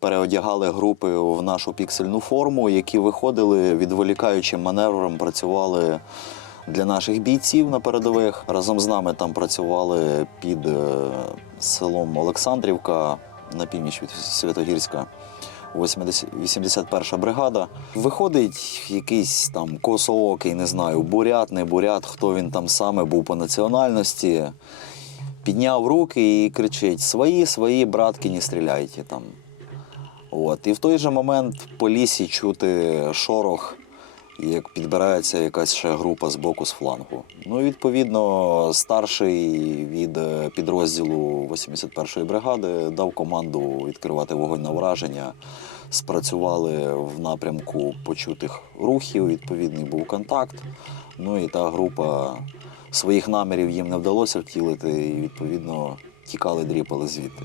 переодягали групи в нашу піксельну форму, які виходили відволікаючим маневром, працювали для наших бійців на передових. Разом з нами там працювали під е, селом Олександрівка на північ від Святогірська. 80 81 бригада. Виходить якийсь там косоокий, не знаю, бурят, не бурят, хто він там саме був по національності. Підняв руки і кричить: Свої, свої, братки, не стріляйте там. От. І в той же момент по лісі чути шорох, як підбирається якась ще група з боку з флангу. Ну, відповідно, старший від е, підрозділу 81-ї бригади дав команду відкривати вогонь на враження. Спрацювали в напрямку почутих рухів, відповідний був контакт. Ну і та група своїх намірів їм не вдалося втілити, і відповідно тікали, дріпали звідти.